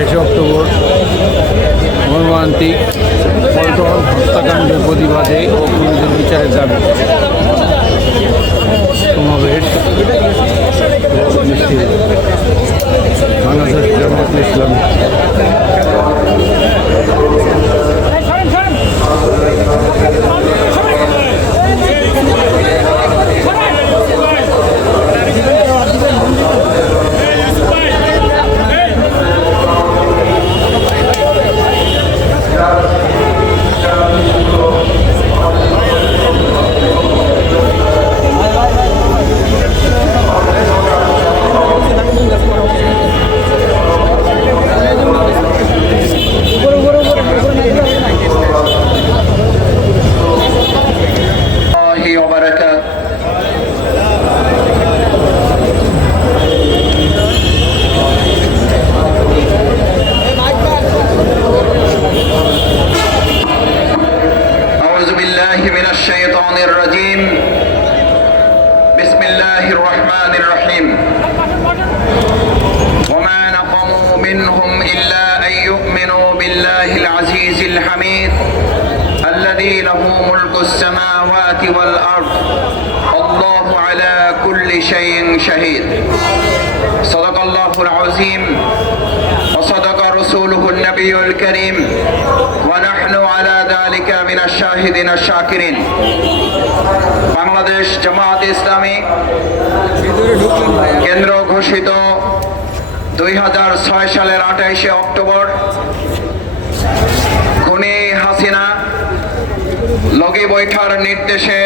28 October মর্মান্তিক পল্টন হত্যাকাণ্ডের প্রতিবাদে ও খুনিদের বিচারের দাবি সমাবেশ বাংলাদেশ জামায়াতে ইসলামী। الذي له ملك السماوات والأرض الله على كل شيء شهيد صدق الله العظيم وصدق رسوله النبي الكريم ونحن على ذلك من الشاهدين الشاكرين বাংলাদেশ জামায়াতে ইসলামী কেন্দ্র ঘোষিত 2006 সালের 28 অক্টোবর খুনি হাসিনা লগি বৈঠার নির্দেশে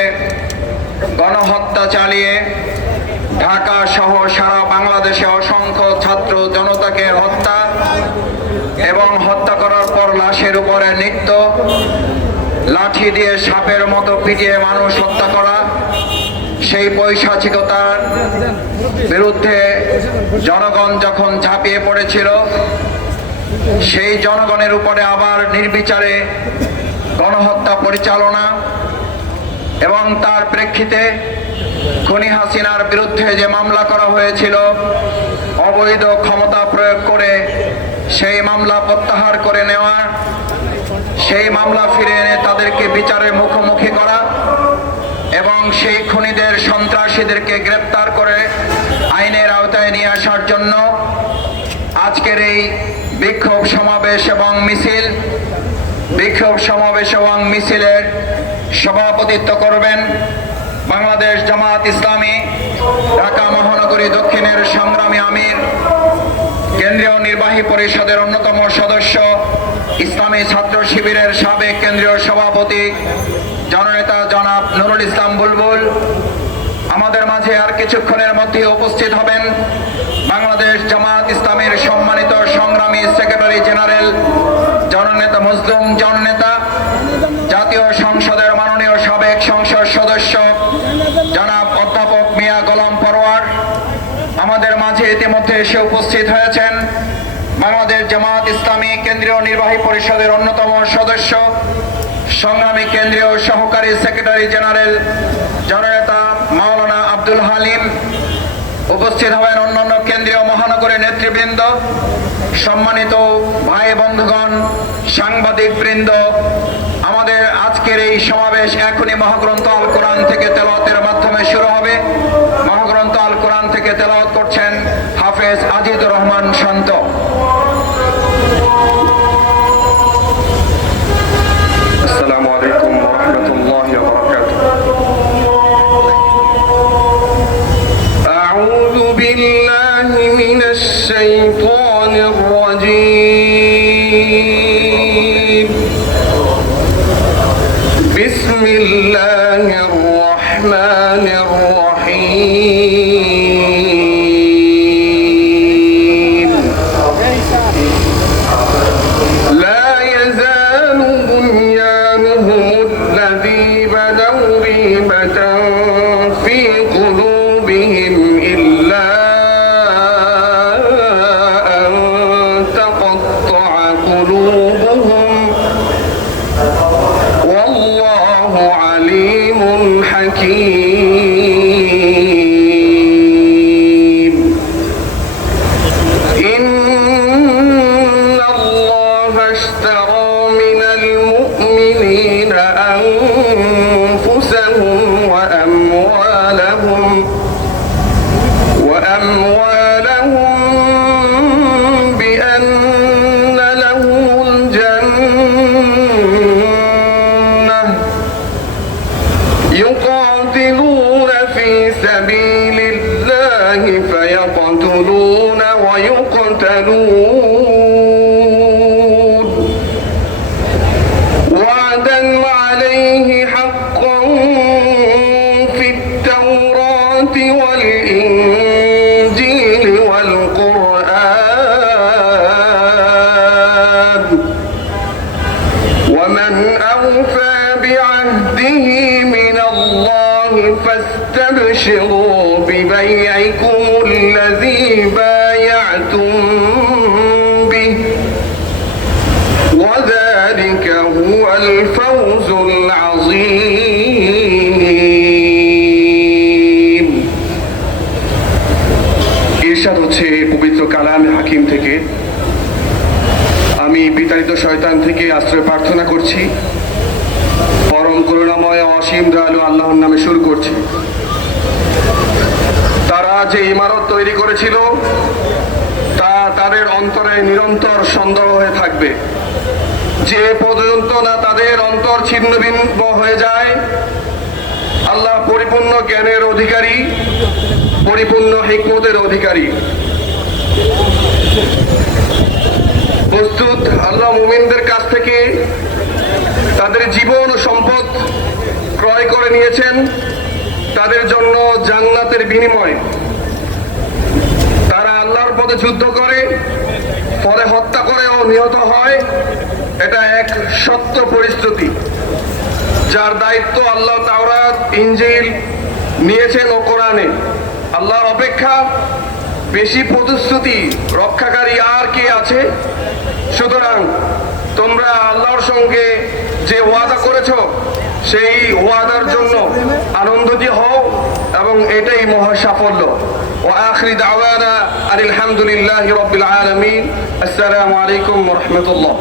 গণহত্যা চালিয়ে ঢাকা সহ সারা বাংলাদেশে অসংখ্য ছাত্র জনতাকে হত্যা এবং হত্যা করার পর লাশের উপরে নিত্য লাঠি দিয়ে সাপের মতো পিটিয়ে মানুষ হত্যা করা, সেই পৈশাচিকতার বিরুদ্ধে জনগণ যখন ঝাঁপিয়ে পড়েছিল, সেই জনগণের উপরে আবার নির্বিচারে গণহত্যা পরিচালনা এবং তার প্রেক্ষিতে খুনি হাসিনার বিরুদ্ধে যে মামলা করা হয়েছিল অবৈধ ক্ষমতা প্রয়োগ করে, সেই মামলা প্রত্যাহার করে নেওয়া, সেই মামলা ফিরে এনে তাদেরকে বিচারের মুখোমুখি করা এবং সেই খুনিদের সন্ত্রাসীদেরকে গ্রেপ্তার করে আইনের আওতায় নিয়ে আসার জন্য আজকের এই বিক্ষোভ সমাবেশ এবং মিছিল। বিক্ষোভ সমাবেশ এবং মিছিলের সভাপতিত্ব করবেন বাংলাদেশ জামায়াত ইসলামী ঢাকা মহানগরী দক্ষিণের সংগ্রামী আমির, কেন্দ্রীয় নির্বাহী পরিষদের অন্যতম সদস্য, ইসলামী ছাত্র শিবিরের সাবেক কেন্দ্রীয় সভাপতি জননেতা জনাব নুরুল ইসলাম বুলবুল। আমাদের মাঝে আর কিছুক্ষণের মধ্যে উপস্থিত হবেন বাংলাদেশ জামায়াত ইসলামীর সম্মানিত সংগ্রামী সেক্রেটারি জেনারেল জননেতা মজলুম জননেতা, জাতীয় সংসদের মাননীয় সাবেক সংসদ সদস্য জনাব অধ্যাপক মিয়া গোলাম পরোয়ার। আমাদের মাঝে ইতিমধ্যে এসে উপস্থিত হয়েছেন বাংলাদেশ জামায়াত ইসলামী কেন্দ্রীয় নির্বাহী পরিষদের অন্যতম সদস্য, সংগ্রামী কেন্দ্রীয় সহকারী সেক্রেটারি জেনারেল জননেতা মাওলানা আব্দুল হালিম। উপস্থিত হবেন অন্যান্য কেন্দ্রীয় মহানগরের নেতৃবৃন্দ, সম্মানিত ভাই বন্ধুগণ, সাংবাদিক বৃন্দ। আমাদের আজকের এই সমাবেশ এখনই মহাগ্রন্থ আল কোরআন থেকে তেলাওয়াতের মাধ্যমে শুরু হবে। মহাগ্রন্থ আল কোরআন থেকে তেলাওয়াত করছেন হাফেজ আজিদুর রহমান শান্ত। আসসালামু আলাইকুম ওয়া রাহমাতুল্লাহি ওয়া বারাকাতুহু। আউযু বিল্লাহি মিনাশ শাইতানির রাজীম। বিসমিল্লাহির রাহমানির রাহিম। লা ইয়াজালু বুনয়ানুহুম আল্লাযী বাদাউ রিবাতান ফী কুলূবিহিম ইল্লা আন তাকাত্তাআ কুলূবুহুম ওয়াল্লাহু আলীমুন হাকীম। يقاتلون في سبيل الله فيقتلون ويقتلون وعدا عليه حقا في التوراة والإنجيل والقرآن ومن أوفى بعهده من الله فاستبشروا ببيعكم الذي بايعتم به وذلك هو الفوز العظيم ইরশাদ হচ্ছে পবিত্র কালামে হাকিম থেকে আমি বিতাড়িত শয়তান থেকে আশ্রয় প্রার্থনা করছি পরম করুণাময় অসীম দয়ালু আল্লাহর নামে শুরু করছি তারা যে ইমারত তৈরি করেছিল তা তাদের অন্তরে নিরন্তর সন্দেহ হয়ে থাকবে যে পর্যন্ত না তাদের অন্তর ছিন্ন ভিন্ন হয়ে যায় আল্লাহ পরিপূর্ণ জ্ঞানের অধিকারী পরিপূর্ণ হিকমতের অধিকারী প্রস্তুত আল্লাহ মুমিনদের কাছ থেকে তাদের জীবন ও সম্পদ ক্রয় করে নিয়েছেন তাদের জন্য জান্নাতের বিনিময় তারা আল্লাহর পথে যুদ্ধ করে পরে হত্যা করে ও নিহত হয় এটা এক সত্য পরিস্থিতি যার দায়িত্ব আল্লাহ তাওরাত ইনজিল নিয়েছেন ও কোরআনে আল্লাহর অপেক্ষা বেশি প্রতিশ্রুতি রক্ষাকারী আর কে আছে সুতরাং তোমরা আল্লাহর সঙ্গে যে ওয়াদা করেছো সেই ওয়াদার জন্য আনন্দিত হও এবং এটাই মহা সাফল্য ওয়া আখিরি দাওয়ানা আলহামদুলিল্লাহি রাব্বিল আলামিন আসসালামু আলাইকুম ওয়া রাহমাতুল্লাহ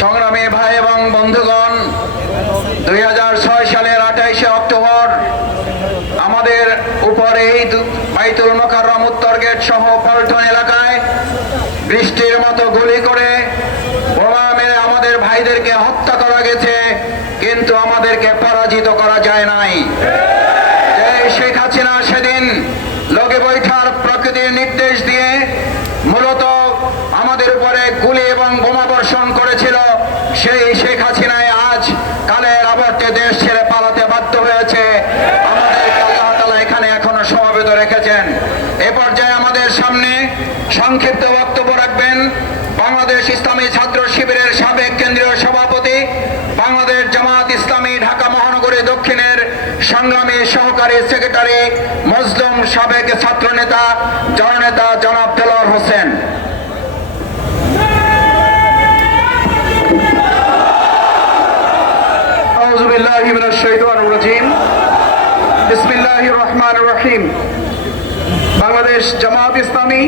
সংগ্রামী ভাই এবং বন্ধুগণ 2006 সালের 28শে অক্টোবর আমাদের উপরে এই বাইতুল মুকাররম উত্তর গেট সহ পল্টন এলাকায় বৃষ্টির মতো গুলি করে বোমা মেরে আমাদের ভাইদেরকে হত্যা করা গেছে কিন্তু আমাদেরকে পরাজিত করা যায় নাই শেখ হাসিনা সেদিন লগে বৈঠার প্রকৃতির নির্দেশ দিয়ে মূলত আমাদের উপরে গুলি এবং বোমা বর্ষণ করেছিল সেই শেখ হাসিনায় আজ কালের আবর্তে দেশ ছেড়ে পালাতে বাধ্য হয়েছে আমাদেরকে আল্লাহ তাআলা এখানে এখনো সমবেত রেখেছেন এ পর্যায়ে আমাদের সামনে সংক্ষিপ্ত বক্তব্য রাখবেন বাংলাদেশ ইসলামী ছাত্র শিবিরের সাবেক কেন্দ্রীয় সভাপতি বাংলাদেশ জামাত ইসলামী ঢাকা মহানগরী দক্ষিণের সংগ্রামী সহকারী সেক্রেটারি মজলুম সাবেক ছাত্র নেতা জননেতা জনাব দেলোয়ার হোসেন আউযু বিল্লাহি মিনাশ শাইতানির রাজীম বিসমিল্লাহির রহমানির রহিম বাংলাদেশ জামাত ইসলামী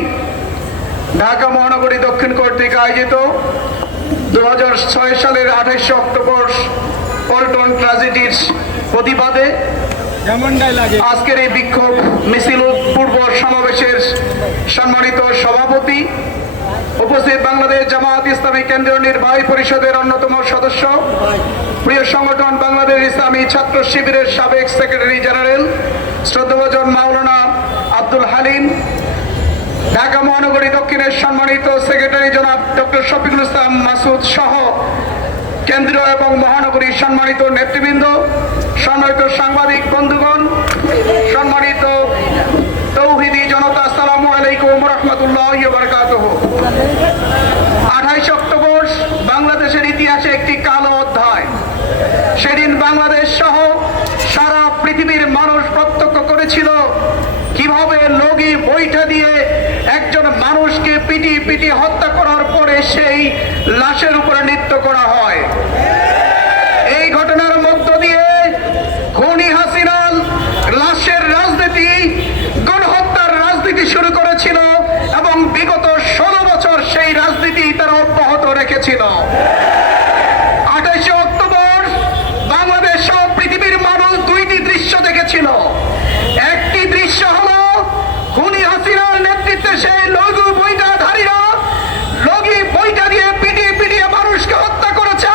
ঢাকা মহানগরী দক্ষিণ কর্তৃক আয়োজিত 2006 সালের 28 অক্টোবর পল্টন ট্র্যাজেডির প্রতিবাদে আজকের এই বিক্ষোভ মিছিল পূর্ব সমাবেশের সম্মানিত সভাপতি উপস্থিত বাংলাদেশ জামাত ইসলামী কেন্দ্রীয় নির্বাহী পরিষদের অন্যতম সদস্য প্রিয় সংগঠন বাংলাদেশ ইসলামী ছাত্র শিবিরের সাবেক সেক্রেটারি জেনারেল শ্রদ্ধাভাজন মাওলানা আব্দুল হালিম ঢাকা মহানগরী দক্ষিণের সম্মানিত সেক্রেটারি জনাব ডক্টর শফিকুল ইসলাম মাসুদ সহ কেন্দ্রীয় এবং মহানগরীর সম্মানিত নেতৃবৃন্দ সম্মানিত সাংবাদিক বন্ধুগণ সম্মানিত তৌহিদি জনতা আসসালামু আলাইকুম ওয়া রাহমাতুল্লাহি ওয়া বারাকাতুহু 28 অক্টোবর বাংলাদেশের ইতিহাসে একটি কালো অধ্যায় সেদিন বাংলাদেশ সহ সারা পৃথিবীর মানুষ প্রত্যক্ষ করেছিল কিভাবে লগি বৈঠা দিয়ে একজন মানুষকে পিটি হত্যা করার পরে সেই লাশের উপরে নৃত্য করা হয় এই ঘটনার মধ্য দিয়ে খুনি হাসিনা লাশের রাজনীতি গণহত্যার রাজনীতি শুরু করেছিল এবং বিগত 16 বছর সেই রাজনীতি তারা অব্যাহত রেখেছিল 28 অক্টোবর বাংলাদেশ সহ পৃথিবীর মানুষ দুইটি দৃশ্য দেখেছিল একটি দৃশ্য হলো খুনি হাসিনার নেতৃত্বে সেই লঘু বৈঠাধারীরা লগি বৈঠা দিয়ে পিটিয়ে মানুষকে হত্যা করেছে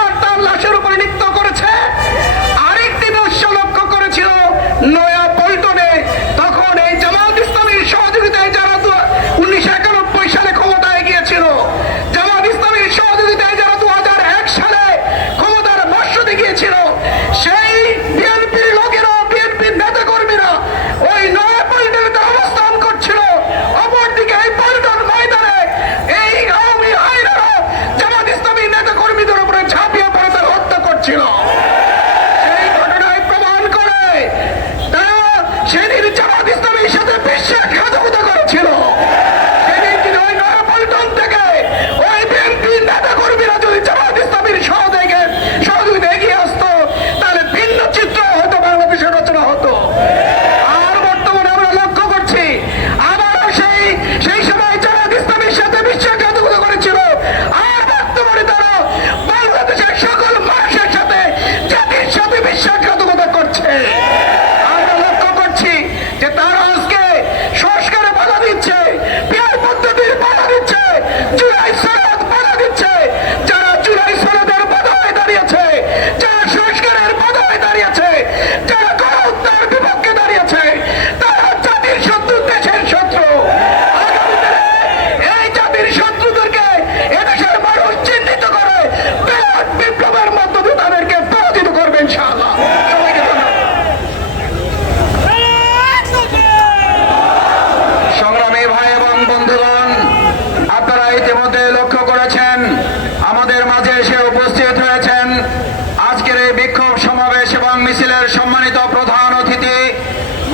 আজকের এই বিক্ষোভ সমাবেশ এবং মিছিলের সম্মানিত প্রধান অতিথি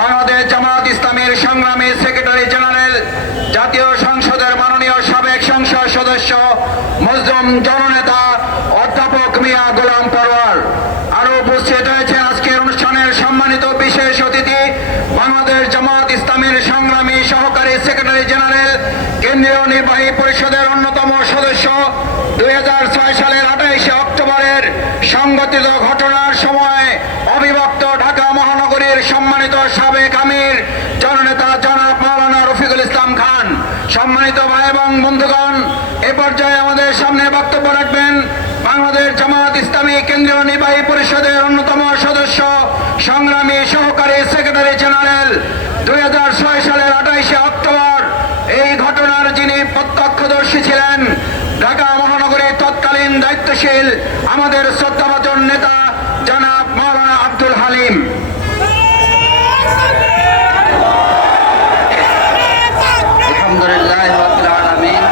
বাংলাদেশ জামাত ইসলামীর সংগ্রামী সেক্রেটারি জেনারেল, জাতীয় সংসদের মাননীয় সাবেক সংসদ সদস্য, মজলুম জননেতা অধ্যাপক মিয়া গোলাম পরোয়ার। আরো উপস্থিত হয়েছেন আজকের অনুষ্ঠানের সম্মানিত বিশেষ অতিথি বাংলাদেশ জামাত ইসলামীর সংগ্রামী সহকারী সেক্রেটারি জেনারেল, কেন্দ্রীয় নির্বাহী পরিষদের অন্যতম সদস্য, 2006 সালের 28 অক্টোবরের সংঘটিত ঘটনার সময় অবিভক্ত ঢাকা মহানগরীর সম্মানিত সাবেক আমির জননেতা জনাব মাওলানা রফিকুল ইসলাম খান। সম্মানিত ভাই এবং বন্ধুগণ, এ পর্যায়ে আমাদের সামনে বক্তব্য রাখবেন বাংলাদেশ জামাত ইসলামী কেন্দ্রীয় নির্বাহী পরিষদের অন্যতম সদস্য, সংগ্রামী সহকারী সেক্রেটারি জেনারেল, 2006 সালের 28 অক্টোবর এই ঘটনার যিনি প্রত্যক্ষদর্শী ছিলেন, ঢাকা মহানগরীর তৎকালীন দায়িত্বশীল আমাদের শ্রদ্ধাভাজন নেতা জনাব মাওলানা আব্দুল হালিম। আলহামদুলিল্লাহ রাব্বিল আলামিন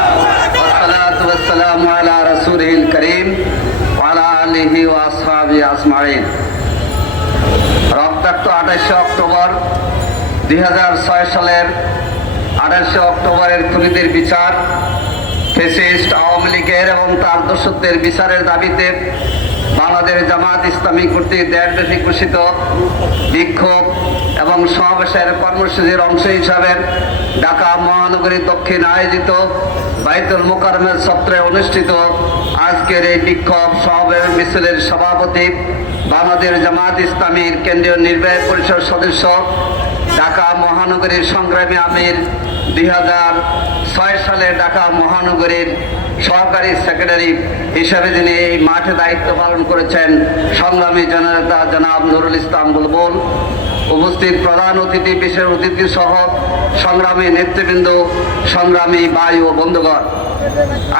ওয়াসসালাতু ওয়াসসালামু আলা রাসূলিল কারীম ওয়া আলা আলিহি ওয়া আসহাবিহি আজমাইন। রক্তাক্ত 28 অক্টোবর 2006 সালের 28 অক্টোবরের খুনিদের বিচার, ফ্যাসিস্ট আওয়ামী লীগের এবং তার দোসরদের বিচারের দাবিতে বাংলাদেশ জামাত ইসলামী কর্তৃক দেশব্যাপী ঘোষিত বিক্ষোভ এবং সমাবেশের কর্মসূচির অংশ হিসাবে ঢাকা মহানগরী দক্ষিণ আয়োজিত বাইতুল মোকাররমের সত্রে অনুষ্ঠিত আজকের এই বিক্ষোভ সমাবেশ মিছিলের সভাপতি বাংলাদেশ জামাত ইসলামীর কেন্দ্রীয় নির্বাহী পরিষদ সদস্য, ঢাকা মহানগরীর সংগ্রামী আমির, 2006 সালে ঢাকা মহানগরীর সহকারী সেক্রেটারি হিসেবে যিনি এই মাঠে দায়িত্ব পালন করেছেন, সংগ্রামী জননেতা জনাব নুরুল ইসলাম বুলবুল। উপস্থিত প্রধান অতিথি, বিশেষ অতিথি সহ সংগ্রামী নেতৃবৃন্দ, সংগ্রামী ভাই ও বন্ধুগণ,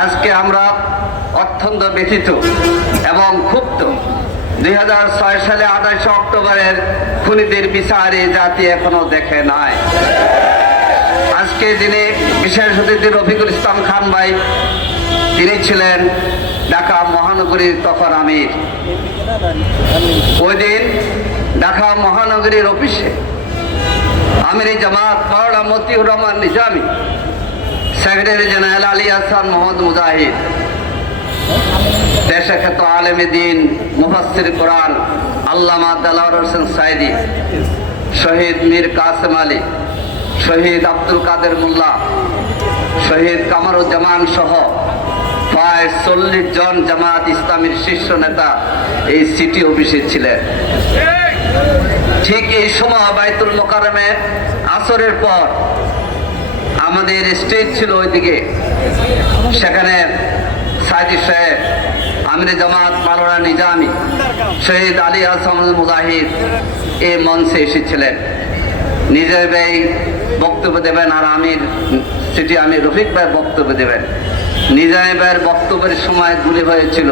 আজকে আমরা অত্যন্ত ব্যথিত এবং ক্ষুব্ধ। 2006 সালে 28 অক্টোবরের খুনিদের বিচার এই জাতি এখনো দেখে নাই। আজকে যিনি বিশেষ অতিথি রফিকুল ইসলাম খান ভাই, তিনি ছিলেন ঢাকা মহানগরীর তখন আমির। ওই দিন ঢাকা মহানগরীর অফিসে আমির জামাত মাওলানা মতিউর রহমান নিজামী, সেক্রেটারি জেনারেল আলী হাসান মোহাম্মদ মুজাহিদ, দেশে খ্যাত আলেমে দিন মুফাসসির কোরআন আল্লামা দেলাওয়ার হোসেন সাইদি, শহীদ মীর কাসেম আলী, শহীদ আব্দুল কাদের মোল্লা, শহীদ কামারুজ্জামান সহ প্রায় 40 জন জামাত ইসলামীর শীর্ষ নেতা এই সিটি অফিসে ছিলেন। ঠিক এই সময় বাইতুল মোকাররমে আসরের পর আমাদের স্টেজ ছিল ওইদিকে, সেখানে সাইদি সাহেব, আমির জামাত মাওলানা নিজামী, শহীদ আলী হাসান মুজাহিদ এই মঞ্চে এসেছিলেন। নিজের ভাই বক্তব্য দেবেন আর আমির সিটি আমির রফিক ভাই বক্তব্য দেবেন। নিজামী ভাইয়ের বক্তব্যের সময় গুলি হয়েছিল,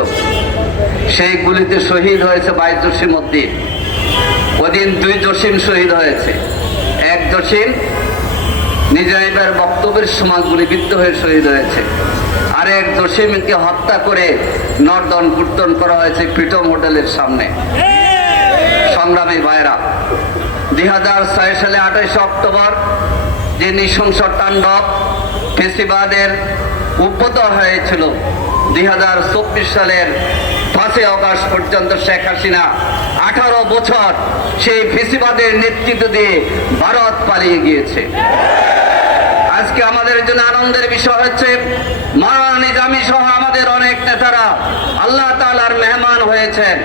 সেই গুলিতে শহীদ হয়েছে 22 জসিম উদ্দিন। ওদিন 2 জসিম শহীদ হয়েছে। এক জসিম নিজামী ভাইয়ের বক্তব্যের সময় গুলিবিদ্ধ হয়ে শহীদ হয়েছে, আরেক জসিমকে হত্যা করে নর্দন কীর্তন করা হয়েছে প্রিটম হোটেলের সামনে। সংগ্রামী ভাইরা, 2006 সালে 28 অক্টোবর যে নৃশংস তাণ্ডব ফেসিবাদের উদ্ভূত হয়েছিল, 2024 সালের 5 আগস্ট পর্যন্ত শেখ হাসিনা 18 বছর সেই ফেসিবাদের নেতৃত্ব দিয়ে ভারত পালিয়ে গিয়েছে। আজকে আমাদের জন্য আনন্দের বিষয় হচ্ছে মাওলানা নিজামী সহ আমাদের অনেক নেতারা আল্লাহ তাআলার মেহমান হয়েছেন।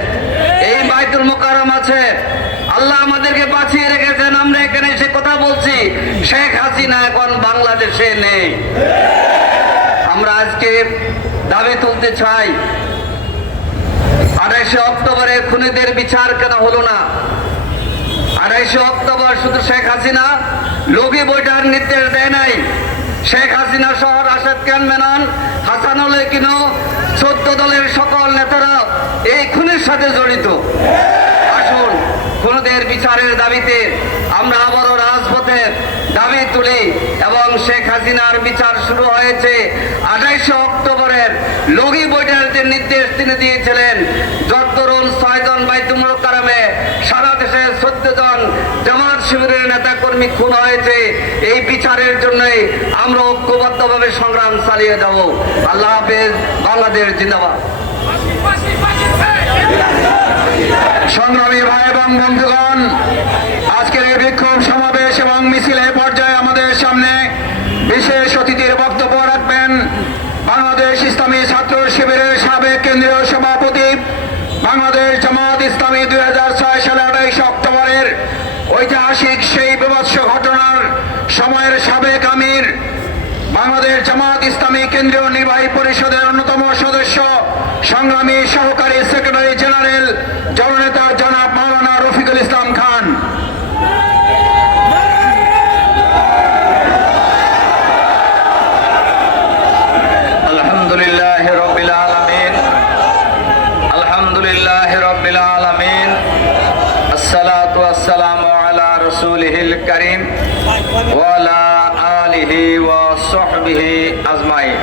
এই বাইতুল মোকাররম আছে, আল্লাহ আমাদেরকে বাঁচিয়ে রেখেছেন। আমরা এখানে এসে কথা বলছি, শেখ হাসিনা এখন বাংলাদেশে নেই। আমরা আজকে দাবি তুলতে চাই, 28 অক্টোবরের খুনিদের বিচার কেন হলো না? 28 অক্টোবর শুধু শেখ হাসিনা লগি বৈঠার নির্দেশ দেয় নাই, শেখ হাসিনা সহ রাশেদ খান মেনন, হাসানুল কিনো 14 দলের সকল নেতারা এই খুনের সাথে জড়িত। আসুন খুনিদের বিচারের দাবিতে আমরা আবারও রাজপথে দাবি তুলি এবং শেখ হাসিনার বিচার শুরু হয়েছে 28 অক্টোবরের লগি বৈঠার যে নির্দেশ তিনি দিয়েছিলেন, যত দরুন 6 জন বাইতুল মুকাররমে, সারা দেশে 14 জন জামাত শিবিরের নেতা কর্মী খুন হয়েছে। এই বিচারের জন্যই আমরা ঐক্যবদ্ধভাবে সংগ্রাম চালিয়ে যাব। আল্লাহ হাফেজ। বাংলাদেশ জিন্দাবাদ। সংগ্রামী ভাই এবং বন্ধুগণ, আজকের এই বিক্ষোভ সমাবেশ এবং মিছিলের পর্যায়ে আমাদের সামনে বিশেষ অতিথির বক্তব্য রাখবেন বাংলাদেশ ইসলামী ছাত্র শিবিরের সাবেক কেন্দ্রীয় সভাপতি, বাংলাদেশ জামাত ইসলামী 2006 সালে 28 অক্টোবরের ঐতিহাসিক সেই বিভৎস ঘটনার সময়ের সাবেক আমির, বাংলাদেশ জামাত ইসলামী কেন্দ্রীয় নির্বাহী পরিষদের অন্যতম সদস্য, সংগ্রামী সহকারী সেক্রেটারি জেনারেল জননেতা জনাব মাওলানা রফিকুল ইসলাম খান। আলহামদুলিল্লাহ রাব্বিল আলামিন, আলহামদুলিল্লাহ রাব্বিল আলামিন, আসসালাতু ওয়াসসালামু আলা রাসূলিহিল কারীম ওয়া আলা আলিহি ওয়া সাহবিহি আজমাইন।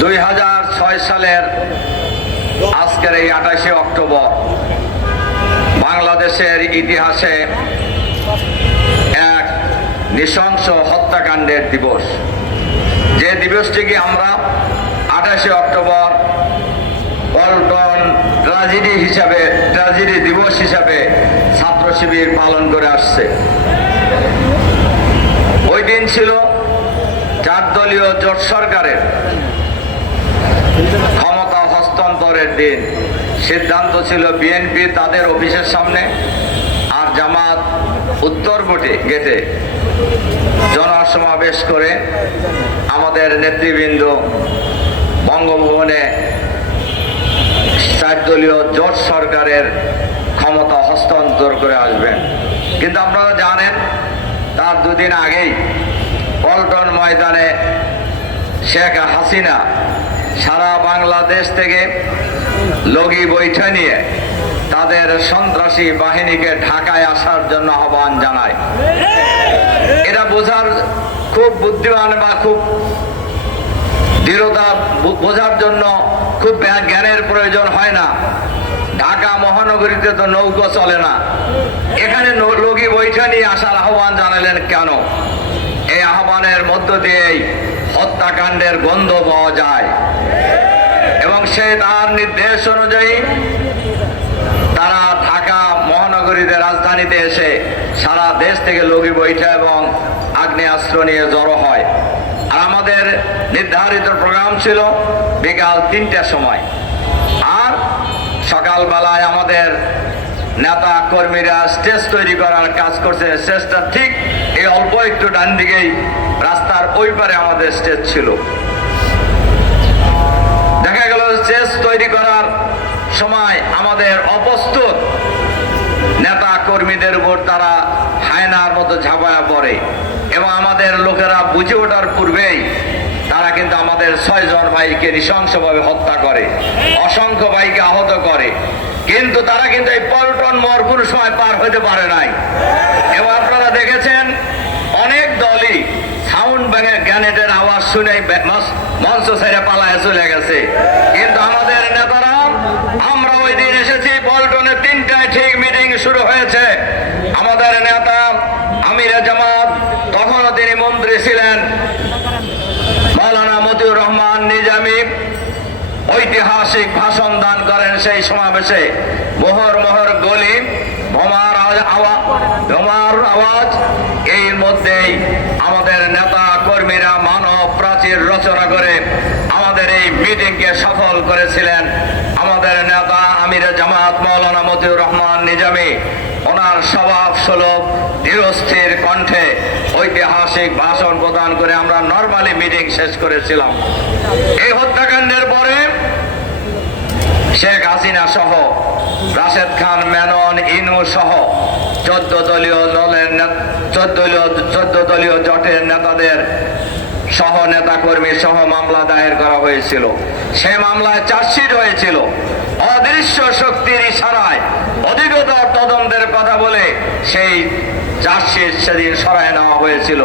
2006 সালের আজকের এই 28শে অক্টোবর বাংলাদেশের ইতিহাসে এক নৃশংস হত্যাকাণ্ডের দিবস। যে দিবসটিকে আমরা 28শে অক্টোবর পল্টন ট্র্যাজেডি দিবস হিসাবে ছাত্র শিবির পালন করে আসছে। ওই দিন ছিল 4 দলীয় জোট সরকারের ক্ষমতা হস্তান্তরের দিন। সিদ্ধান্ত ছিল বিএনপি তাদের অফিসের সামনে আর জামাত উত্তর গেটে জনসমাবেশ করে আমাদের নেতৃবৃন্দ বঙ্গভবনে 4 দলীয় জোট সরকারের ক্ষমতা হস্তান্তর করে আসবেন। কিন্তু আপনারা জানেন তার 2 দিন আগেই পল্টন ময়দানে শেখ হাসিনা সারা বাংলাদেশ থেকে লগি বৈঠা নিয়ে তাদের সন্ত্রাসী বাহিনীকে ঢাকায় আসার জন্য আহ্বান জানায়। এটা বোঝার খুব বুদ্ধিমান বা খুব দৃঢ়তা বোঝার জন্য খুব জ্ঞানের প্রয়োজন হয় না। ঢাকা মহানগরীতে তো নৌকো চলে না, এখানে লগি বৈঠা নিয়ে আসার আহ্বান জানালেন কেন? এই আহ্বানের মধ্য দিয়েই হত্যাকাণ্ডের গন্ধ পাওয়া যায় এবং সে তার নির্দেশ অনুযায়ী তারা ঢাকা মহানগরীতে রাজধানীতে এসে সারা দেশ থেকে লগি বৈঠা এবং আগ্নেয়াস্ত্র নিয়ে জড়ো হয়। আর আমাদের নির্ধারিত প্রোগ্রাম ছিল বিকাল 3টার সময়, আর সকালবেলায় আমাদের নেতা কর্মীরা স্টেজ তৈরি করার কাজ করছে। স্টেজটা ঠিক এই অল্প একটু ডান দিকেই রাস্তার ওই পারে আমাদের স্টেজ ছিল। দেখা গেল স্টেজ তৈরি করার সময় আমাদের অপ্রস্তুত নেতা কর্মীদের উপর তারা হায়নার মতো ঝাঁপায়া পড়ে এবং আমাদের লোকেরা বুঝে ওঠার পূর্বেই তারা কিন্তু আমাদের 6 জন ভাইকে নৃশংসভাবে হত্যা করে, অসংখ্য ভাইকে আহত করে। কিন্তু তারা কিন্তু এই পল্টন মোড় কোনো সময় পার হতে পারে নাই। এবং আপনারা দেখেছেন অনেক দলই সাউন্ড গ্যানেটের আওয়াজ শুনে মঞ্চ ছেড়ে পালায় চলে গেছে। কিন্তু আমাদের নেতারা, আমরা ওই দিন এসেছি পল্টনে 3টায় ঠিক মিটিং শুরু হয়েছে। আমাদের নেতা আমিরে জামাত, তখনও তিনি মন্ত্রী ছিলেন, মাওলানা মতিউর রহমান নিজামী ঐতিহাসিক ভাষণ দান করেন সেই সমাবেশে। মোহর মোহর গলি, বোমার আওয়াজ, এর মধ্যেই আমাদের নেতা কর্মীরা মানব প্রাচীর রচনা করে আমাদের এই মিটিংকে সফল করেছিলেন। আমাদের নেতা আমিরে জামাত মাওলানা মতিউর রহমান নিজামী ওনার স্বভাব সুলভ ধীরস্থির কণ্ঠে ঐতিহাসিক ভাষণ প্রদান করে আমরা নরমালি মিটিং শেষ করেছিলাম। এই হত্যাকাণ্ডের পরে শেখ হাসিনা সহ রাশেদ খান মেনন, ইনু সহ 14 দলীয় জোটের নেতাদের সহ নেতা কর্মী সহ মামলা দায়ের করা হয়েছিল। সে মামলায় চার্জশিট হয়েছিল। অদৃশ্য শক্তির ইশারায় অধিকতর তদন্তের কথা বলে সেই চার্জশিট সেদিন সরায় নেওয়া হয়েছিল।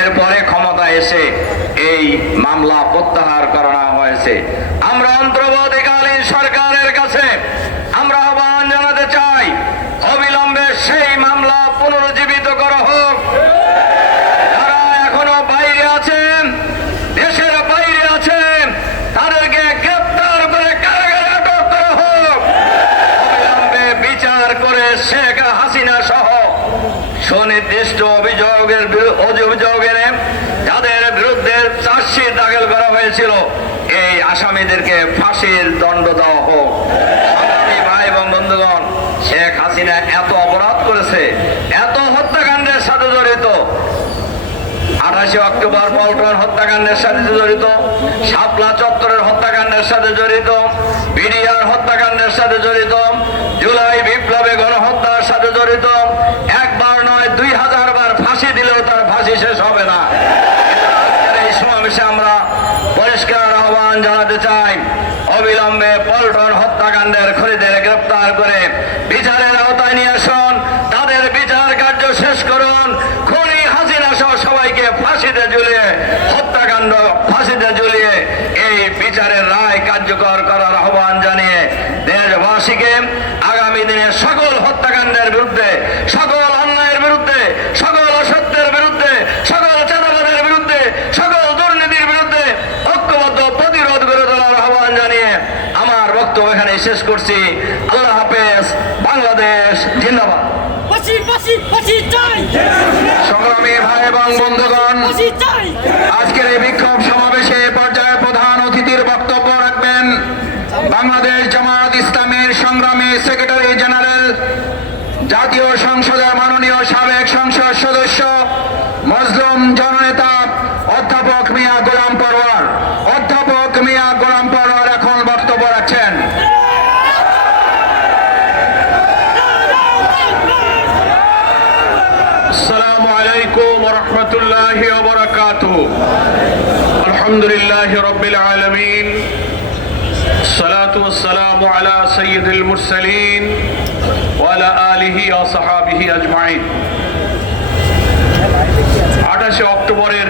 এরপরে ক্ষমতা এসে এই মামলা প্রত্যাহার করা হয়েছে। আমরা অন্তর্বর্তীকালীন সরকারের কাছে আমরা আহ্বান জানাতে চাই, অবিলম্বে সেই মামলা পুনরুজ্জীবিত করা হোক। যারা এখনো বাইরে আছেন, দেশের বাইরে আছেন, তাদেরকে গ্রেপ্তার করে কারাগারে আটক করা হোক। অবিলম্বে বিচার করে শেখ হাসিনা সহ সুনির্দিষ্ট অভিযোগের যাদের বিরুদ্ধে চার্জশিট দাখিল করা হয়েছিল, এই আসামিদেরকে ফাঁসির দণ্ড দেওয়া হোক। সংগ্রামী ভাই এবং বন্ধুগণ, শেখ হাসিনা এত অপরাধ করেছে, এত হত্যাকাণ্ডের সাথে জড়িত, 28 অক্টোবর পল্টন হত্যাকাণ্ডের সাথে জড়িত, শাপলা চত্বরের হত্যাকাণ্ডের সাথে জড়িত, বিডিআর হত্যাকাণ্ডের সাথে জড়িত, জুলাই বিপ্লবে গণহত্যার সাথে জড়িত। একবার নয় 2000 বার ফাঁসি দিলেও তার ফাঁসি শেষ হবে না। এই সমাবেশে আমরা পরিষ্কার আহ্বান জানাতে চাই, অবিলম্বে পল্টন হত্যাকাণ্ডের খুনিদের গ্রেপ্তার করে বিচারের আওতায় নিয়ে আসুন, তাদের বিচার কার্য শেষ করুন। খুনি হাসিনা সহ সবাইকে ফাঁসিতে ঝুলিয়ে, হত্যাকাণ্ড ফাঁসিতে ঝুলিয়ে এই বিচারের রায় কার্যকর করার আহ্বান জানিয়ে দেশবাসীকে আগামী দিনে সকল হত্যাকাণ্ডের বিরুদ্ধে, সকল অন্যায়ের বিরুদ্ধে, সকল অসত্যের বিরুদ্ধে, সকল চাঁদাবাদের বিরুদ্ধে, সকল দুর্নীতির বিরুদ্ধে ঐক্যবদ্ধ প্রতিরোধ গড়ে তোলার আহ্বান জানিয়ে আমার বক্তব্য এখানে শেষ করছি। আল্লাহ হাফেজ। বাংলাদেশ জিন্দাবাদ। সংগ্রামী ভাই এবং বন্ধুগণ, আজকের এই বিক্ষোভ সমাবেশে পর্যায়ে প্রধান অতিথির বক্তব্য রাখবেন বাংলাদেশ জামায়াত ইসলামীর সংগ্রামী সেক্রেটারি জেনারেল, জাতীয় সংসদের মাননীয় সাবেক সংসদ সদস্য, মজলুম জননেতা অধ্যাপক মিয়া গোলাম পরওয়ার। অধ্যাপক মিয়া গোলাম পরওয়ার এখন বক্তব্য রাখছেন। السلام عليكم ورحمة الله وبركاته. الحمد لله رب العالمين، الصلاة والسلام على سيد المرسلين وعلى آله وصحابه أجمعين. 28 অক্টোবরের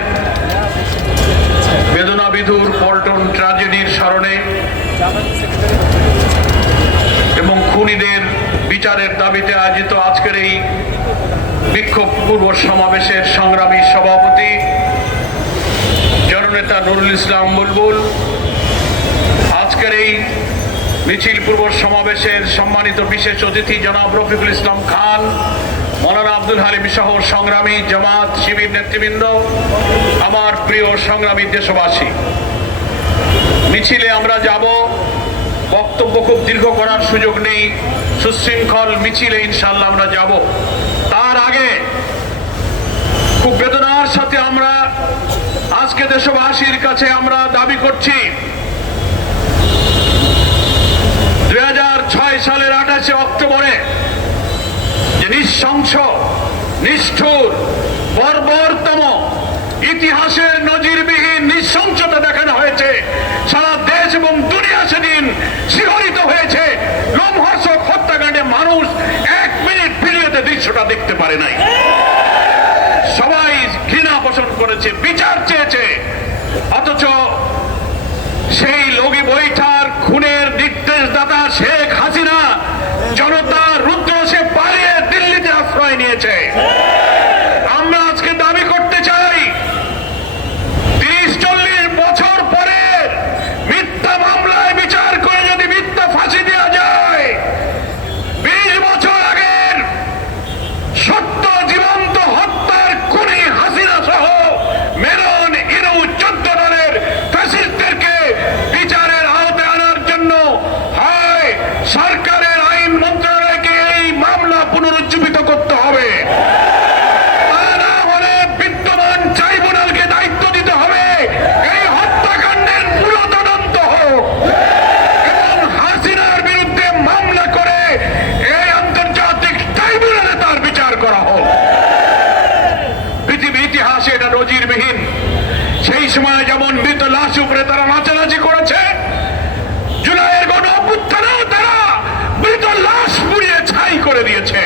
বেদনা বিধুর পল্টন ট্র্যাজেডির স্মরণে এবং খুনিদের বিচারের দাবিতে আয়োজিত আজকের এই বিক্ষোভ পূর্ব সমাবেশের সংগ্রামী সভাপতি জননেতা নুরুল ইসলাম বুলবুল, আজকের এই মিছিল পূর্ব সমাবেশের সম্মানিত বিশেষ অতিথি জনাব রফিকুল ইসলাম খান, মৌলানা আব্দুল হালিম সহ সংগ্রামী জামাত শিবির নেতৃবৃন্দ, আমার প্রিয় সংগ্রামী দেশবাসী, মিছিলে আমরা যাব। বক্তব্য খুব দীর্ঘ করার সুযোগ নেই, সুশৃঙ্খল মিছিলে ইনশাআল্লাহ আমরা যাব। তার আগে খুব বেদনার সাথে আমরা আজকে দেশবাসীর কাছে আমরা দাবি করছি, 2006 সালের 28 অক্টোবরে যে নৃশংস, নিষ্ঠুর, বর্বরতম, ইতিহাসের নজিরবিহীন নৃশংসতা দেখানো হয়েছে, সারা দেশ এবং দুনিয়া সেদিন শিহরিত হয়েছে। লোমহর্ষক হত্যাকাণ্ডে মানুষ 1 মিনিট ভিডিওতে দৃশ্যটা দেখতে পারে নাই। সবাই ঘৃণা পোষণ করেছে, বিচার চেয়েছে, অথচ সেই লগি বৈঠার খুনের নির্দেশদাতা শেখ হাসিনা জনতার রুদ্র সে পালিয়ে দিল্লিতে আশ্রয় নিয়েছে। আমরা আজকে দাবি করতে চাই, 30-40 বছর পরে মিথ্যা মামলায় বিচার করে যদি মিথ্যা ফাঁসি দেওয়া যায়, 20 বছর আগের সত্য জীবন্ত হত্যার খুনি হাসিনা সহ মেরন, ইনু, 14 দলের ফ্যাসিস্টদেরকে বিচারের আওতায় আনার জন্য হয় সরকারের আইন মন্ত্রণালয়কে এই মামলা পুনরুজ্জীবিত করতে হবে, তা না হলে বিদ্যমান ট্রাইব্যুনালকে দায়িত্ব দিতে হবে এই হত্যাকাণ্ডের পুরো তদন্ত হোক এবং হাসিনার বিরুদ্ধে মামলা করে এই আন্তর্জাতিক ট্রাইব্যুনালে তার বিচার করা হোক। পৃথিবীর ইতিহাসে এটা নজিরবিহীন। সেই সময় যেমন মৃত লাশ উপরে তারা নাচানাচি করেছে, জুলাইয়ের গণ অভ্যুত্থানেও তারা মৃত লাশ পুড়িয়ে ছাই করে দিয়েছে।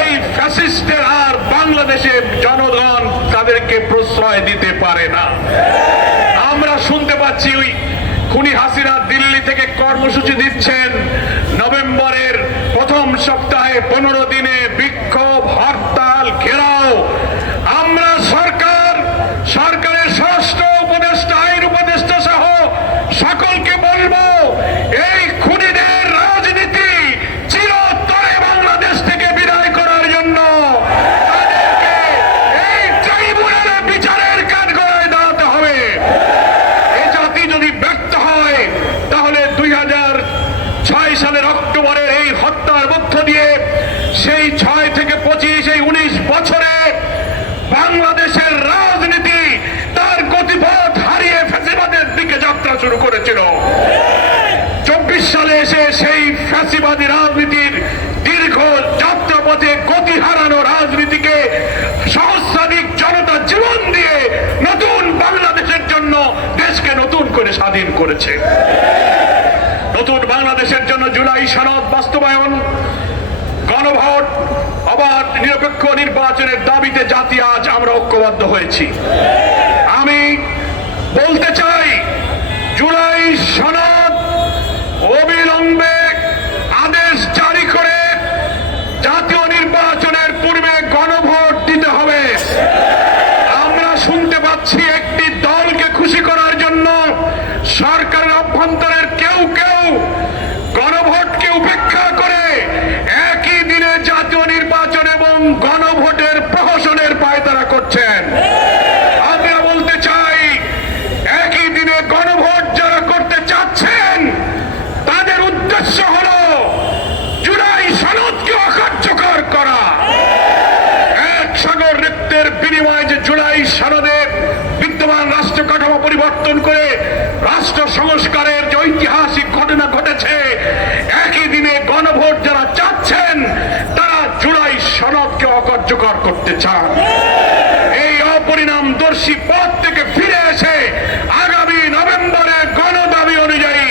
এই ফ্যাসিস্টদের আর বাংলাদেশে জনগণ তাদেরকে প্রশ্রয় দিতে পারে না। আমরা শুনতে পাচ্ছি ওই খুনি হাসিনা দিল্লি থেকে কর্মসূচি দিচ্ছেন নভেম্বরের প্রথম সপ্তাহে 15 দিনে বিক্ষোভ, হরতাল, ঘেরাও। আমরা সরকারের স্বরাষ্ট্র উপদেষ্টা, আইন উপদেষ্টা সহ সকলকে বলবো, এই খুনিদের রাজনীতি চিরতরে বাংলাদেশ থেকে বিদায় করার জন্য তাদেরকে এই ট্রাইব্যুনালে বিচারের কাঠগড়ায় দাঁড়াতে হবে। এই জাতি যদি ব্যর্থ হয় তাহলে 2006 সালের অক্টোবরের এই হত্যার মধ্য দিয়ে সেই 6 থেকে 25 এই 19 বছরে বাংলাদেশের রাজনীতি তার গতিপথ হারিয়ে ফ্যাসিবাদের দিকে যাত্রা শুরু করেছিল। 24 সালে এসে সেই ফ্যাসিবাদী রাজনীতির দীর্ঘ যাত্রাপথে গতি হারানো রাজনীতিকে সহস্রাধিক জনতা জীবন দিয়ে নতুন বাংলাদেশের জন্য দেশকে নতুন করে স্বাধীন করেছে। নতুন বাংলাদেশের জন্য জুলাই সনদ বাস্তবায়ন, গণভোট, অবাধ নিরপেক্ষ নির্বাচনের দাবিতে জাতি আজ আমরা ঐক্যবদ্ধ হয়েছি। আমি বলতে চাই, জুলাই সনদ অবিলম্বে আদেশ জারি করে জাতীয় নির্বাচনের পূর্বে গণভোট দিতে হবে। আমরা শুনতে পাচ্ছি একটি দলকে খুশি করার জন্য সরকারের অভ্যন্তরের কেউ গণভোটকে উপেক্ষা করে একই দিনে জাতীয় নির্বাচন এবং গণভোটের প্রহসনের পায়তারা করছেন। আমরা বলতে চাই, একই দিনে গণভোট যারা করতে চাচ্ছেন তাদের উদ্দেশ্য হলো জুলাই সনদকে অকার্যকর করা। এক সাগর রক্তের বিনিময়ে যে জুলাই সনদে বিদ্যমান রাষ্ট্র কাঠামো পরিবর্তন করে রাষ্ট্র সংস্কারের যে ঐতিহাসিক ঘটনা ঘটেছে, একই দিনে গণভোট যারা চাচ্ছেন তারা জুলাই সনদকে অকার্যকর করতে চান। এই অপরিণামদর্শী পথ থেকে ফিরে এসে আগামী নভেম্বরে গণদাবি অনুযায়ী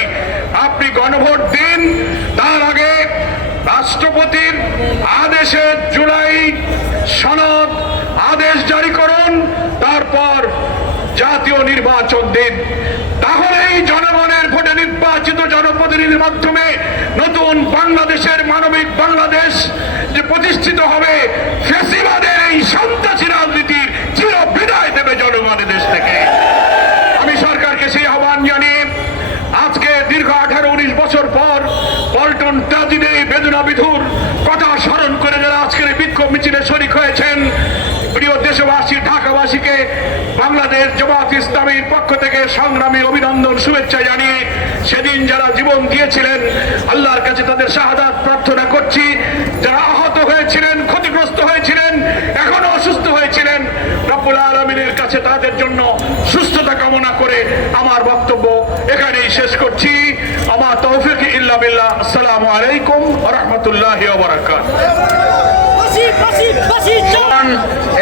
আপনি গণভোট দিন। তার আগে রাষ্ট্রপতির আদেশে জুলাই সনদ আদেশ জারি করুন, তারপর জাতীয় নির্বাচন দিন। তাহলেই জনগণের ভোটে নির্বাচিত জনপ্রতিনিধির মাধ্যমে নতুন বাংলাদেশের মানবিক বাংলাদেশ যে প্রতিষ্ঠিত হবে, ফ্যাসিবাদের এই সন্ত্রাসী রাজনীতির চির বিদায় দেবে জনগণের দেশ থেকে। আমি সরকারকে সেই আহ্বান জানিয়ে আজকে দীর্ঘ 18-19 বছর পর পল্টন ট্র্যাজেডি বেদনা বিধুর কথা স্মরণ করে যারা আজকের এই বিক্ষোভ মিছিলে শরীক হয়েছেন, প্রিয় দেশবাসী, ঢাকাবাসীকে বাংলাদেশ জামাত ইসলামীর পক্ষ থেকে সংগ্রামী অভিনন্দন, শুভেচ্ছা জানিয়ে সেদিন যারা জীবন দিয়েছিলেন আল্লাহর কাছে তাদের শাহাদাত প্রার্থনা করছি। যারা আহত হয়েছিলেন, ক্ষতিগ্রস্ত হয়েছিলেন, এখনো অসুস্থ হয়েছিলেন, রব্বুল আলামিনের কাছে তাদের জন্য সুস্থতা কামনা করে আমার বক্তব্য এখানেই শেষ করছি। আমার তৌফিক ইল্লা বিল্লাহ। আসসালামু আলাইকুম ওয়া রাহমাতুল্লাহি ওয়া বারাকাতুহু।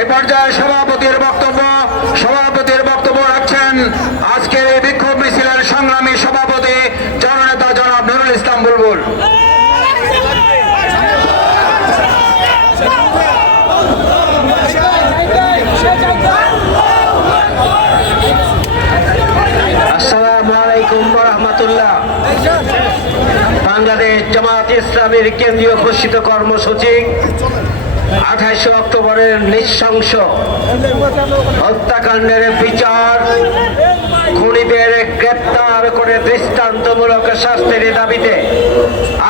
এ পর্যায়ে সভাপতির বক্তব্য রাখছেন আজকের এই বিক্ষোভ মিছিলের সংগ্রামী সভাপতি জননেতা জনাব নুরুল ইসলাম বুলবুল। আসসালামু আলাইকুম ওয়া রাহমাতুল্লাহ। বাংলাদেশ জামাত ইসলামীর কেন্দ্রীয় ঘোষিত কর্মসূচি 28 অক্টোবরের নৃশংস হত্যাকাণ্ডের বিচার, খুনিদের গ্রেপ্তার করে দৃষ্টান্তমূলক শাস্তির দাবিতে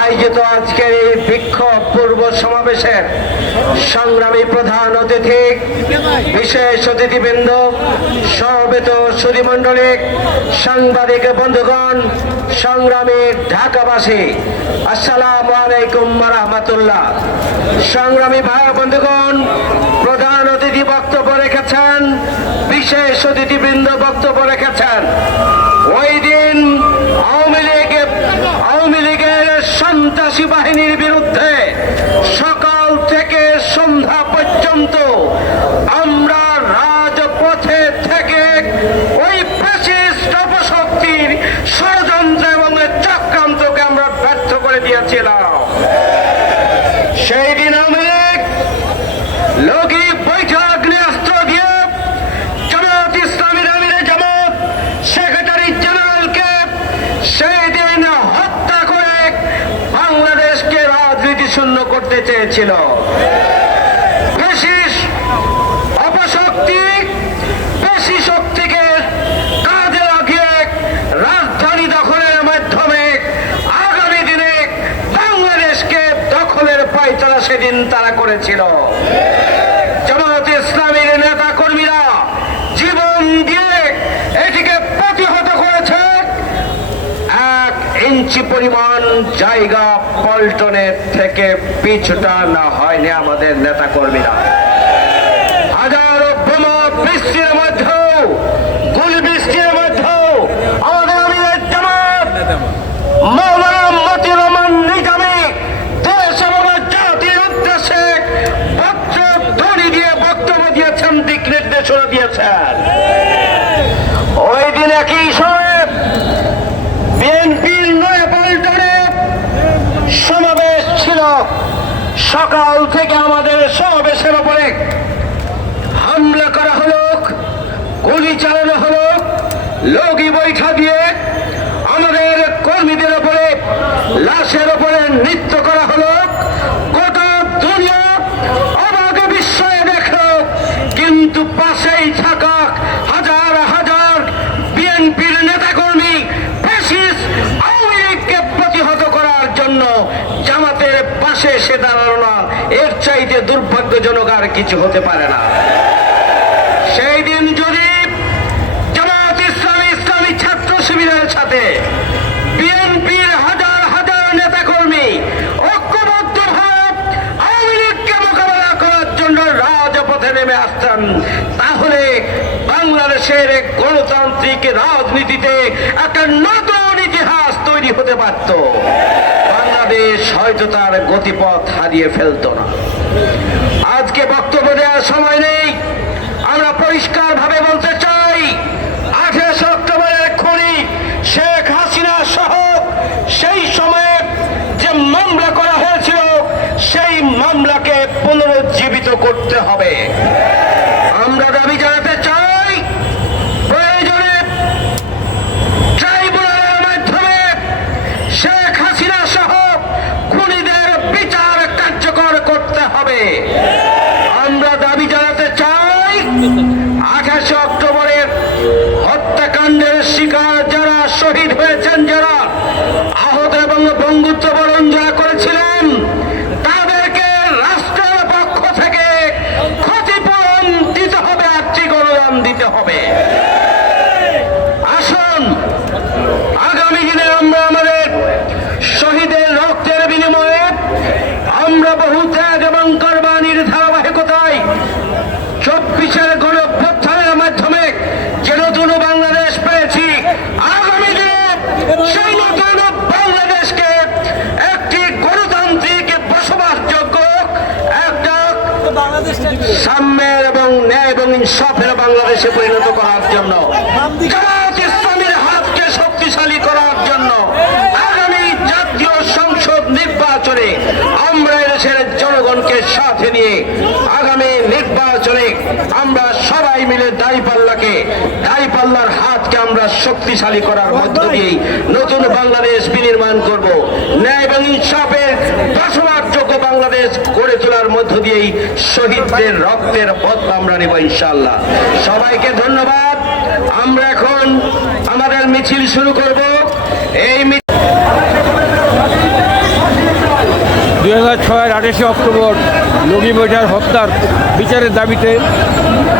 আয়োজিত আজকের এই বিক্ষোভ পূর্ব সমাবেশের সংগ্রামী প্রধান অতিথি, বিশেষ অতিথিবৃন্দ, সমবেত সুধীমণ্ডলী, সাংবাদিক বন্ধুগণ, সংগ্রামী ঢাকাবাসী, আসসালামু আলাইকুম ওয়া রাহমাতুল্লাহ। সংগ্রামী ভাই বন্ধুগণ, প্রধান অতিথি বক্তব্য রেখেছেন, বিশেষ অতিথিবৃন্দ বক্তব্য রেখেছেন। ওই দিন আওয়ামী লীগের সন্ত্রাসী বাহিনীর বিরুদ্ধে সকাল থেকে সন্ধ্যা পর্যন্ত আমরা রাজপথে থেকে ওই ফ্যাসিস্ট অপশক্তির ষড়যন্ত্র এবং চক্রান্তকে আমরা ব্যর্থ করে দিয়েছিলাম। সেই দিন লৌকিক বৈঠক অস্ত্র দিয়ে জামাত ইসলামীর আমিরে জামাত সেক্রেটারি জেনারেলকে শূন্য করতে চেয়েছিল। ফ্যাসিস্ট অপশক্তি পেশি শক্তিকে কাজে লাগিয়ে রাজধানী দখলের মাধ্যমে আগামী দিনে বাংলাদেশকে দখলের পায়তারা সেদিন তারা করেছিল। জামাত ইসলামীর নেতা কর্মীরা জীবন দিয়ে এটিকে প্রতিহত করেছে। 1 ইঞ্চি পরিমাণ জায়গা পল্টনের থেকে পিছুটা না হয়নি আমাদের নেতা কর্মীরা। হাজারো বোমা বৃষ্টির মধ্যেও, গুলি বৃষ্টির মধ্যেও আমাদের আমিরের জামাত মাওলানা মতিউর রহমান নিজামী দেশ এবং জাতির উদ্দেশ্যে বজ্র ধ্বনি দিয়ে বক্তব্য দিয়েছেন, দিক নির্দেশনা দিয়েছেন। ওই দিন একই সময়ে বিএনপির নয়াপল্টনে সমাবেশ ছিল। সকাল থেকে আমাদের সমাবেশের উপরে হামলা করা হলো, গুলি চালানো হলো, লগি বৈঠা দিয়ে আমাদের কর্মীদের উপরে, লাশের উপরে নৃত্য করা হলো। গোটা দুনিয়া অবাক বিস্ময়ে দেখলো, কিন্তু পাশেই থাকা হাজার হাজার বিএনপির নেতাকর্মী ফ্যাসিস্ট আওয়ামী লীগকে প্রতিহত করার জন্য জামাতের পাশে এসে দাঁড়ালো না। এর চাইতে দুর্ভাগ্যজনক আর কিছু হতে পারে না। সেই দিন যদি জামাত ইসলামী, ইসলামী ছাত্র শিবিরের সাথে বিএনপির হাজার হাজার নেতাকর্মী ঐক্যবদ্ধ হয়ে আওয়ামী লীগকে মোকাবেলা করার জন্য রাজপথে নেমে আসতেন, তাহলে বাংলাদেশের গণতান্ত্রিক রাজনীতিতে একটা নতুন ইতিহাস তৈরি হতে পারত। বাংলাদেশ হয়তো তার গতিপথ হারিয়ে ফেলত না। আজকে বক্তব্য দেওয়ার সময় নেই। আমরা পরিষ্কার ভাবে বলতে চাই, 28 অক্টোবরের খুনি শেখ হাসিনা সহ সেই সময়ে যে মামলা করা হয়েছিল, সেই মামলাকে পুনরুজ্জীবিত করতে হবে। আমরা দাবি জানাতে চাই, প্রয়োজনে ট্রাইব্যুনালের মাধ্যমে শেখ হাসিনা সহ খুনিদের বিচার কার্যকর করতে হবে। আমরা দাবি জানাতে চাই, 28 অক্টোবরের হত্যাকাণ্ডের শিকার যারা, শহীদ হয়েছেন যারা, আহত এবং বঙ্গুত্ব বরণ যারা করেছিলেন, তাদেরকে রাষ্ট্রের পক্ষ থেকে ক্ষতিপূরণ দিতে হবে, আর্থিক অনুদান দিতে হবে। আসুন আগামী দিনে আমরা আমাদের শহীদের রক্তের বিনিময়ে আমরা বহু ত্যাগ এবং কোরবানির ধারাবাহিকতায় 24-এর গণঅভ্যুত্থানের মাধ্যমে যে নতুন বাংলাদেশ পেয়েছি, আগামী দিনে সেই নতুন বাংলাদেশকে একটি গণতান্ত্রিক বসবাসযোগ্য, একটা সাম্যের এবং ন্যায় এবং ইনসাফের বাংলাদেশে পরিণত করার জন্য, জামাত ইসলামীর হাতকে শক্তিশালী করার জন্য আগামী জাতীয় সংসদ নির্বাচনে আমরা দেশের জনগণকে সাথে নিয়ে আগামী নির্বাচনে আমরা সবাই মিলে দাঁড়িপাল্লার হাতকে আমরা শক্তিশালী করার মধ্য দিয়েই নতুন বাংলাদেশ বিনির্মাণ করব। ন্যায় এবং ইনসাফের বসবাসযোগ্য বাংলাদেশ গড়ে তোলার মধ্য দিয়েই শহীদদের রক্তের বদলা আমরা নেব ইনশাআল্লাহ। সবাইকে ধন্যবাদ। আমরা এখন আমাদের মিছিল শুরু করব। এই 2006-এর 28 অক্টোবর লগি বৈঠার হত্যার বিচারের দাবিতে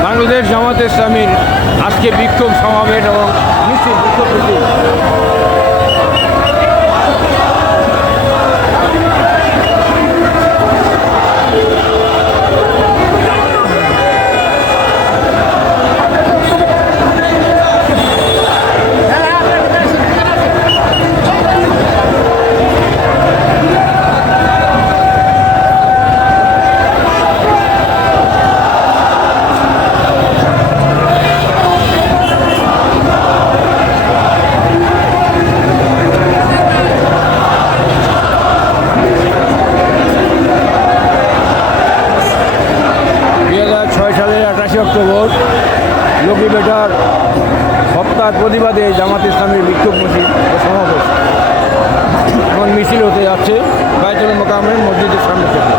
বাংলাদেশ জামাত ইসলামীর আজকে বিক্ষোভ সমাবেশ এবং মিছিল বিক্ষোভ। অক্টোবর লগি বৈঠার হত্যার প্রতিবাদে জামাত ইসলামের বিক্ষোভ মিছিল ও সমাবেশ এখন মিছিল হতে যাচ্ছে। বায়তুল মোকাররমের মসজিদের সামনে থেকে।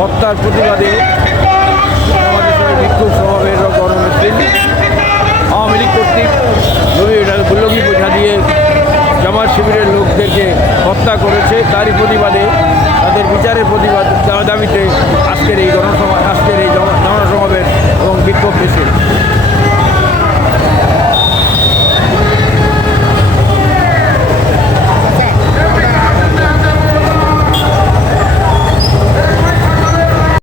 হত্যার প্রতিবাদে আমাদের সঙ্গে বিক্ষোভ সমাবেশ ও গণমিছিল আওয়ামী লীগ কর্তৃক লগি বৈঠা দিয়ে জামাত শিবিরের লোকদেরকে হত্যা করেছে, তারই প্রতিবাদে তাদের বিচারের প্রতিবাদ দাবিতে আজকের এই